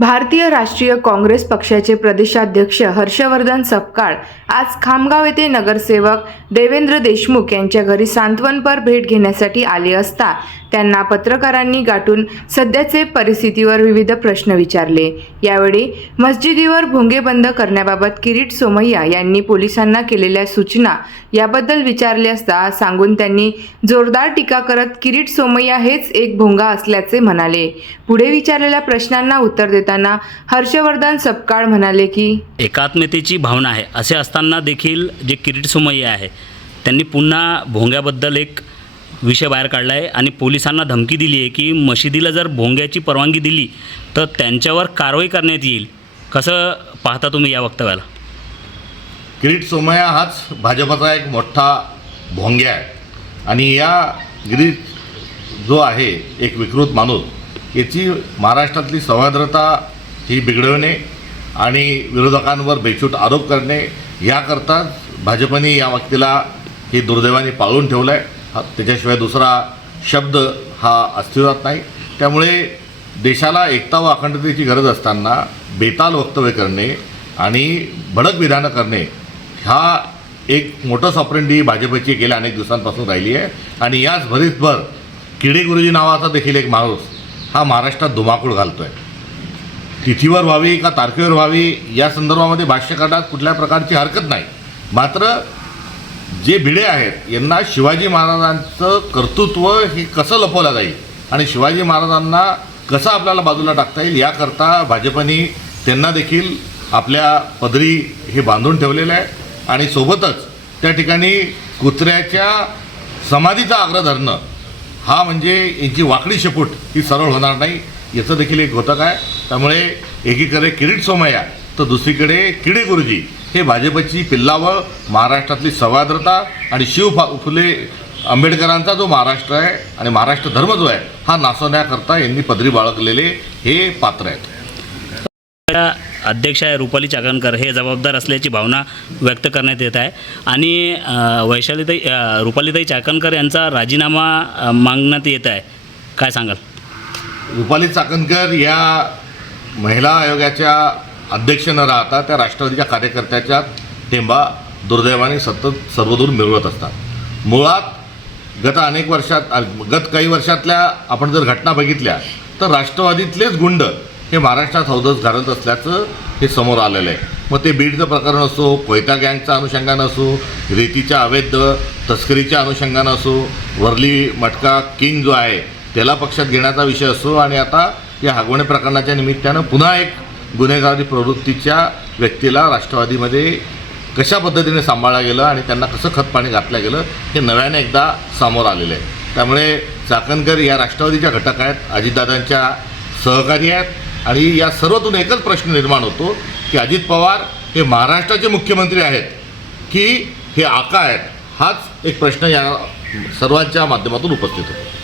भारतीय राष्ट्रीय काँग्रेस पक्षाचे प्रदेशाध्यक्ष हर्षवर्धन सपकाळ आज खामगाव येथे नगरसेवक देवेंद्र देशमुख यांच्या घरी सांत्वनपर भेट घेण्यासाठी आले असता त्यांना पत्रकारांनी गाठून सध्याचे परिस्थितीवर विविध प्रश्न विचारले. यावेळी मस्जिदीवर भोंगे बंद करण्याबाबत किरीट सोमय्या यांनी पोलिसांना केलेल्या सूचना याबद्दल विचारले असता सांगून त्यांनी जोरदार टीका करत किरीट सोमय्या हेच एक भोंगा असल्याचे म्हणाले. पुढे विचारलेल्या प्रश्नांना उत्तर देताना हर्षवर्धन सपकाळ म्हणाले की एकात्मतेची भावना आहे. असे असताना देखील जे किरीट सोमय्या आहे त्यांनी पुन्हा भोंग्याबद्दल एक विषय बाहेर काढला आहे आणि पोलिसांना धमकी दिली आहे की मशिदीला जर भोंग्याची परवानगी दिली तर त्यांच्यावर कारवाई करण्यात येईल. कसं पाहता तुम्ही या वक्तव्याला? किरीट सोमय्या हाच भाजपचा एक मोठा भोंग्या आहे. आणि या गिरीट जो आहे एक विकृत माणूस याची महाराष्ट्रातली संवाद्रता ही बिघडवणे आणि विरोधकांवर बेछूट आरोप करणे याकरताच भाजपने या व्यक्तीला हे दुर्दैवाने पाळून ठेवलं आहे हा त्याच्याशिवाय दुसरा शब्द हा अस्तित्वात नाही. त्यामुळे देशाला एकता व अखंडतेची गरज असताना बेताल वक्तव्य करणे आणि भडक विधानं करणे हा एक मोठं सॉपरेंडी भाजपची गेल्या अनेक दिवसांपासून राहिली आहे. आणि याच भरीतभर किडे गुरुजी नावाचा देखील एक माणूस हा महाराष्ट्रात धुमाकूळ घालतो आहे तिथीवर व्हावी का तारखेवर व्हावी या संदर्भामध्ये भाष्य करण्यात कुठल्या प्रकारची हरकत नाही. मात्र जे भिडे आहेत यांना शिवाजी महाराजांचं कर्तृत्व हे कसं लपवलं जाईल आणि शिवाजी महाराजांना कसं आपल्याला बाजूला टाकता येईल याकरता भाजपने त्यांना देखील आपल्या पदरी हे बांधून ठेवलेलं आहे. आणि सोबतच त्या ठिकाणी कुत्र्याच्या समाधीचा आग्रह धरणं हा म्हणजे यांची वाकडी शेपूट ही सरळ होणार नाही. याचं देखील एक होतं आहे. त्यामुळे एकीकडे किरीट सोमय्या तर दुसरीकडे किडे गुरुजी. हे भाजपची पिल्लावळ महाराष्ट्रातली संवाद्रता आणि शिव फुले आंबेडकरांचा जो महाराष्ट्र आहे आणि महाराष्ट्र धर्म जो आहे हा नासवण्याकरता यांनी पदरी बाळगलेले हे पात्र आहेत. अध्यक्ष आहे रुपाली चाकणकर. हे जबाबदार असल्याची भावना व्यक्त करण्यात येत आहे. आणि वैशालीताई रुपालीताई चाकणकर यांचा राजीनामा मागण्यात येत आहे. काय सांगाल? रुपाली चाकणकर या महिला आयोगाच्या अध्यक्ष न राहता त्या राष्ट्रवादीच्या कार्यकर्त्याच्या टेंबा दुर्दैवाने सतत सर्वदूर मिळवत असतात. मुळात गत अनेक वर्षात गत काही वर्षातल्या आपण जर घटना बघितल्या तर राष्ट्रवादीतलेच गुंड हे महाराष्ट्रात हौदस घालत असल्याचं हे समोर आलेलं आहे. मग ते बीडचं प्रकरण असो कोयता गँगचा अनुषंगानं असो रेतीच्या अवैध तस्करीच्या अनुषंगानं असो वरली मटका किंग जो आहे त्याला पक्षात घेण्याचा विषय असो आणि आता या हागवणे प्रकरणाच्या निमित्तानं पुन्हा एक गुन्हेगारी प्रवृत्तीच्या व्यक्तीला राष्ट्रवादीमध्ये कशा पद्धतीने सांभाळलं गेलं आणि त्यांना कसं खतपाणी घातलं गेलं हे नव्याने एकदा समोर आलेलं आहे. त्यामुळे चाकणकर या राष्ट्रवादीच्या घटक आहेत अजितदादांच्या सहकारी आहेत आणि या सर्वातून एकच प्रश्न निर्माण होतो की अजित पवार हे महाराष्ट्राचे मुख्यमंत्री आहेत की हे आका आहेत? हाच एक प्रश्न या सर्वांच्या माध्यमातून उपस्थित होतो.